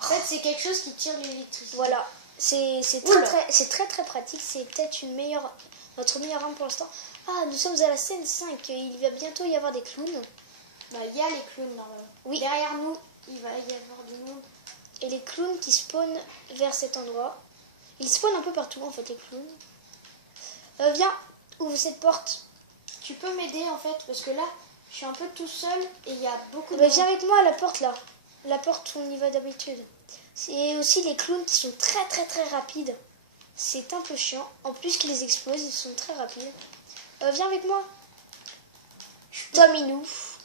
En fait, c'est quelque chose qui tire l'électricité. Voilà. C'est très pratique. C'est peut-être notre meilleure arme pour l'instant. Ah, nous sommes à la scène 5. Il va bientôt y avoir des clowns. Bah, il y a les clowns normalement. Oui. Derrière nous, il va y avoir du monde. Et les clowns qui spawnent vers cet endroit. Ils spawnent un peu partout en fait, les clowns. Viens, ouvre cette porte. Tu peux m'aider en fait, parce que là, je suis un peu tout seul et il y a beaucoup de Bah, monde. viens avec moi à la porte là. La porte où on y va d'habitude. C'est aussi les clowns qui sont très rapides. C'est un peu chiant. En plus qu'ils les explosent, ils sont très rapides. Viens avec moi. Tominou.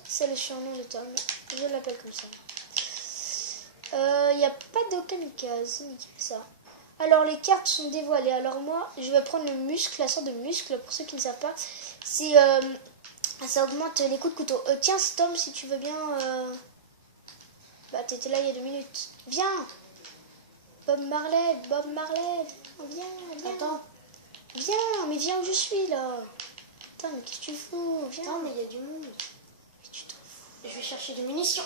C'est le surnom de Tom. Je l'appelle comme ça. Il n'y a pas de kamikaze. Nickel ça. Alors les cartes sont dévoilées. Alors moi, je vais prendre le muscle, la sorte de muscle. Pour ceux qui ne savent pas, c'est ça augmente les coups de couteau. Tiens Tom, si tu veux bien. Bah t'étais là il y a 2 minutes. Viens. Bob Marley. Viens. Attends, Viens, mais viens où je suis là. Attends, mais qu'est-ce que tu fous? Viens. attends, mais il y a du monde. Mais tu t'en fous. Je vais chercher des munitions.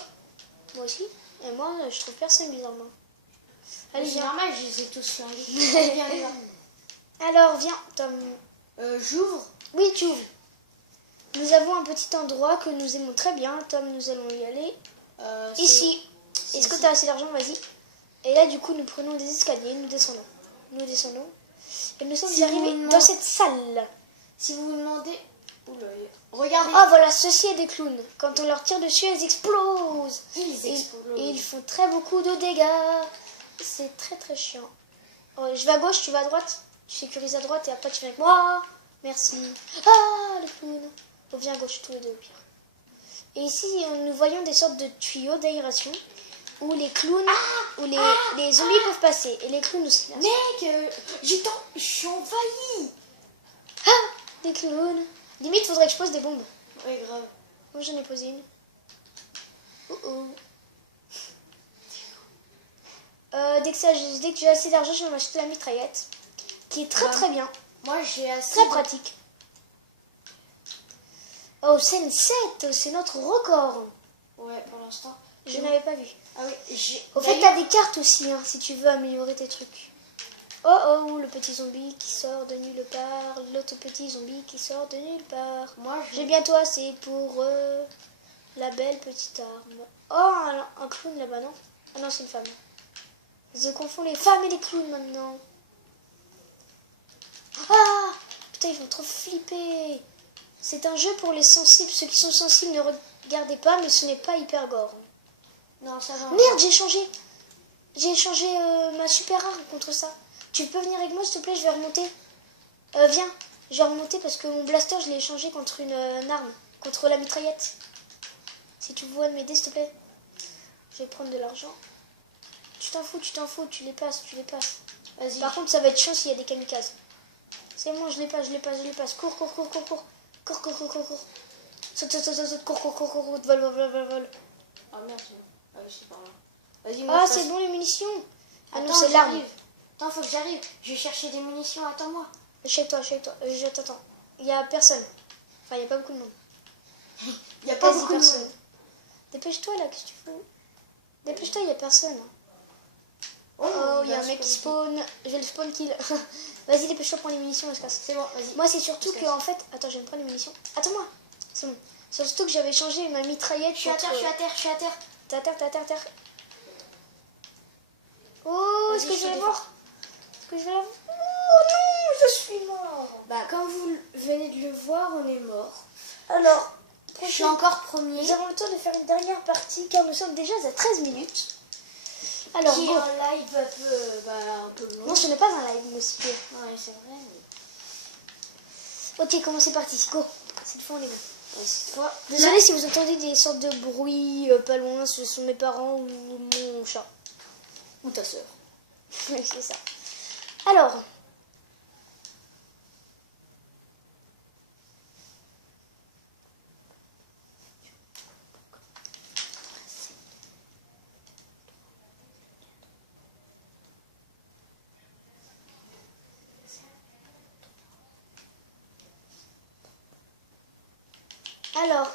Moi aussi. Et moi, je trouve personne bizarrement. Allez, C'est viens. normal, je les ai tous flingués. Allez, viens. Alors, viens, Tom. J'ouvre. Oui, tu ouvres. Nous avons un petit endroit que nous aimons très bien. Tom, nous allons y aller. Ici. Est-ce que tu as assez d'argent? Vas-y. Et là, du coup, nous prenons des escaliers. Nous descendons. Et nous sommes arrivés dans cette salle. Si vous vous demandez... Oula, regardez. Oh, voilà, ceci est des clowns. Quand on leur tire dessus, elles explosent. Ils explosent. Et ils font très beaucoup de dégâts. C'est très chiant. Oh, je vais à gauche, tu vas à droite. Tu sécurises à droite et après tu viens avec moi. Merci. Ah, le clown. On vient à gauche, tous les deux au pire. Et ici, nous voyons des sortes de tuyaux d'aération où les clowns, les zombies peuvent passer. Et les clowns aussi. Mec, je suis envahi. Ah, des clowns. Limite, faudrait que je pose des bombes. Ouais, grave. Moi, j'en ai posé une. Dès que j'ai assez d'argent, je vais m'acheter la mitraillette. Qui est très bien. Moi, j'ai assez... Très pratique. Oh, scène 7, c'est notre record. Ouais, pour l'instant. Je n'avais pas vu. Ah oui, j'ai... Au fait, t'as des cartes aussi, hein, si tu veux améliorer tes trucs. Oh, le petit zombie qui sort de nulle part. L'autre petit zombie qui sort de nulle part. Moi, J'ai bientôt assez pour la belle petite arme. Oh, un clown là-bas, non? Ah non, c'est une femme. Je confonds les femmes et les clowns maintenant. Ah, putain, ils vont trop flipper. C'est un jeu pour les sensibles. Ceux qui sont sensibles ne regardez pas, mais ce n'est pas hyper gore. Non, ça va. Merde, j'ai échangé ma super arme contre ça. Tu peux venir avec moi, s'il te plaît, je vais remonter. Viens, je vais remonter parce que mon blaster, je l'ai échangé contre une arme, contre la mitraillette. Si tu vois m'aider, s'il te plaît. Je vais prendre de l'argent. Tu t'en fous, tu les passes. Vas-y. Par contre, ça va être chiant s'il y a des kamikazes. C'est bon, je les passe. Cours. Cours. Saute, cours, vol. Ah merde, ah oui, c'est par là. Vas-y, Ah, c'est bon, les munitions. Ah non, Attends, c'est l'arme. j'arrive. Attends, faut que j'arrive. Je vais chercher des munitions, attends-moi. Chez toi. Je t'attends. Il y a personne. Enfin, il y a pas beaucoup de monde. Il y a pas Vas-y, beaucoup de personne. monde. Dépêche-toi là, qu'est-ce que tu fais? Dépêche-toi, il y a personne. Oh, Il y a un mec qui spawn. Je vais le spawn kill. Vas-y, dépêche-toi, prends les munitions, on se casse. C'est bon, vas-y. Moi, c'est surtout que, en fait... Attends, je vais me prendre les munitions. Attends-moi. C'est bon. C'est surtout que j'avais changé ma mitraillette. Je suis à terre. T'es à terre. Oh, est-ce que je vais la voir? Oh non, je suis mort. Bah, comme vous venez de le voir, on est mort. Alors, Je suis encore premier. nous avons le temps de faire une dernière partie car nous sommes déjà à 13 minutes. Alors, Qui est go. en live un peu long. Non, ce n'est pas un live, monsieur. Ouais, c'est vrai. Mais... Ok, comment c'est parti? Go. Cette fois, on est bon. Ouais, cette fois... Désolé si vous entendez des sortes de bruits pas loin, ce sont mes parents ou mon chat. Ou ta soeur. Oui, c'est ça. Alors.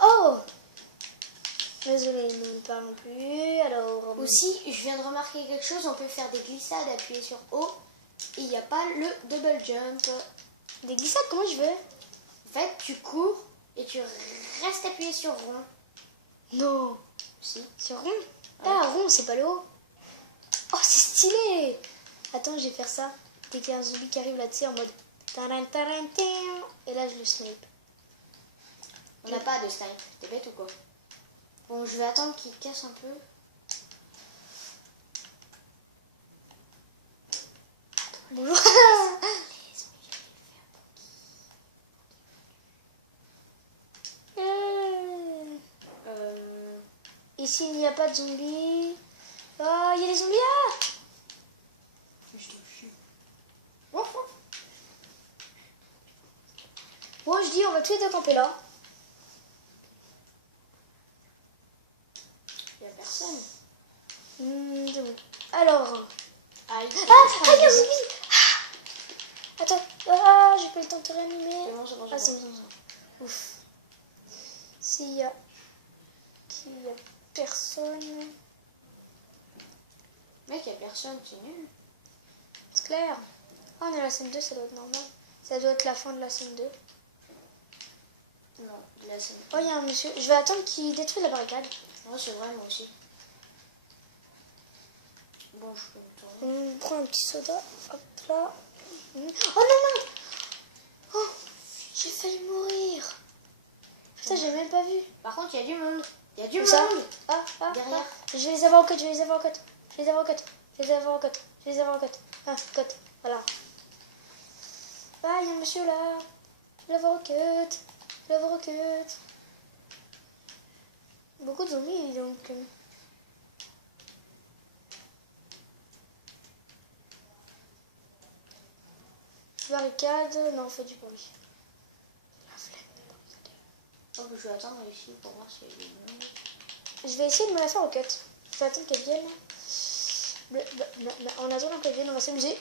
Oh! Désolé, nous ne parlons plus. Alors, Aussi, je viens de remarquer quelque chose, on peut faire des glissades, appuyer sur O, et il n'y a pas le double jump. des glissades, comment je veux? En fait, tu cours et tu restes appuyé sur rond. Non, Si. sur rond. Ah, rond, c'est pas le haut. Oh, c'est stylé. Attends, je vais faire ça. Dès qu'il y a un zombie qui arrive là-dessus en mode... taran, taran, taran, et là, je le snipe. On n'a pas de snipe. T'es bête ou quoi? Bon, je vais attendre qu'il casse un peu. Bonjour. Ici, il n'y a pas de zombies. Oh, il y a des zombies là. Bon, je dis, on va tous les deux camper là. Il n'y a personne. C'est bon. Alors. Aïe. Ah, il y a un zombie. Ah. Attends. Ah, j'ai pas eu le temps de te réanimer. C'est bon, c'est bon, Ah, c'est c'est bon. bon. Ouf. S'il y a personne. Mec, il n'y a personne, c'est nul. C'est clair. Ah, on est à la scène 2, ça doit être normal. Ça doit être la fin de la scène 2. Non, là, c'est... Oh, il y a un monsieur. Je vais attendre qu'il détruise la barricade. Non, c'est vrai, moi aussi. Bon, je peux me tourner. On prend un petit soda. Hop là. Oh non, merde. Oh, j'ai failli mourir. Putain, j'ai même pas vu. Par contre, il y a du monde. Il y a du Où ça? monde. Ah, Derrière. ah. Je vais les avoir en cote, je vais les avoir en cote. Je vais les avoir en cote. Je vais les avoir en cote. Je vais les avoir en cote. Ah, cote. Voilà. Ah, il y a un monsieur là. Je vais l'avoir en cote. Je vais l'avoir en cote. Beaucoup de zombies donc. Barricade. Non, on fait du bruit. La flemme. Oh, je vais attendre ici pour voir s'il y a du monde. Je vais essayer de me la faire en cut. Je vais attendre qu'elle vienne. En attendant qu'elle vienne, on va s'amuser.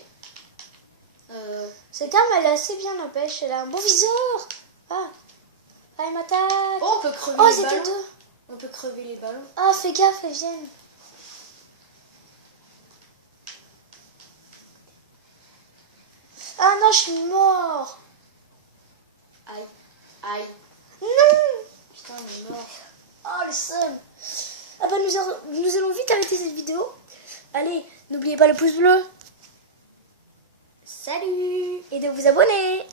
Cette arme, elle est assez bien, n'empêche. Elle a un bon viseur. Ah, elle m'attaque. Oh, on peut crever Oh, les c'était ballons. deux. On peut crever les ballons. Ah, fais gaffe, elles viennent. Ah non, je suis mort. Aïe. Aïe. Non. Putain, on est mort. Oh, le seum. Ah bah, nous allons vite arrêter cette vidéo. Allez, n'oubliez pas le pouce bleu. Salut. Et de vous abonner.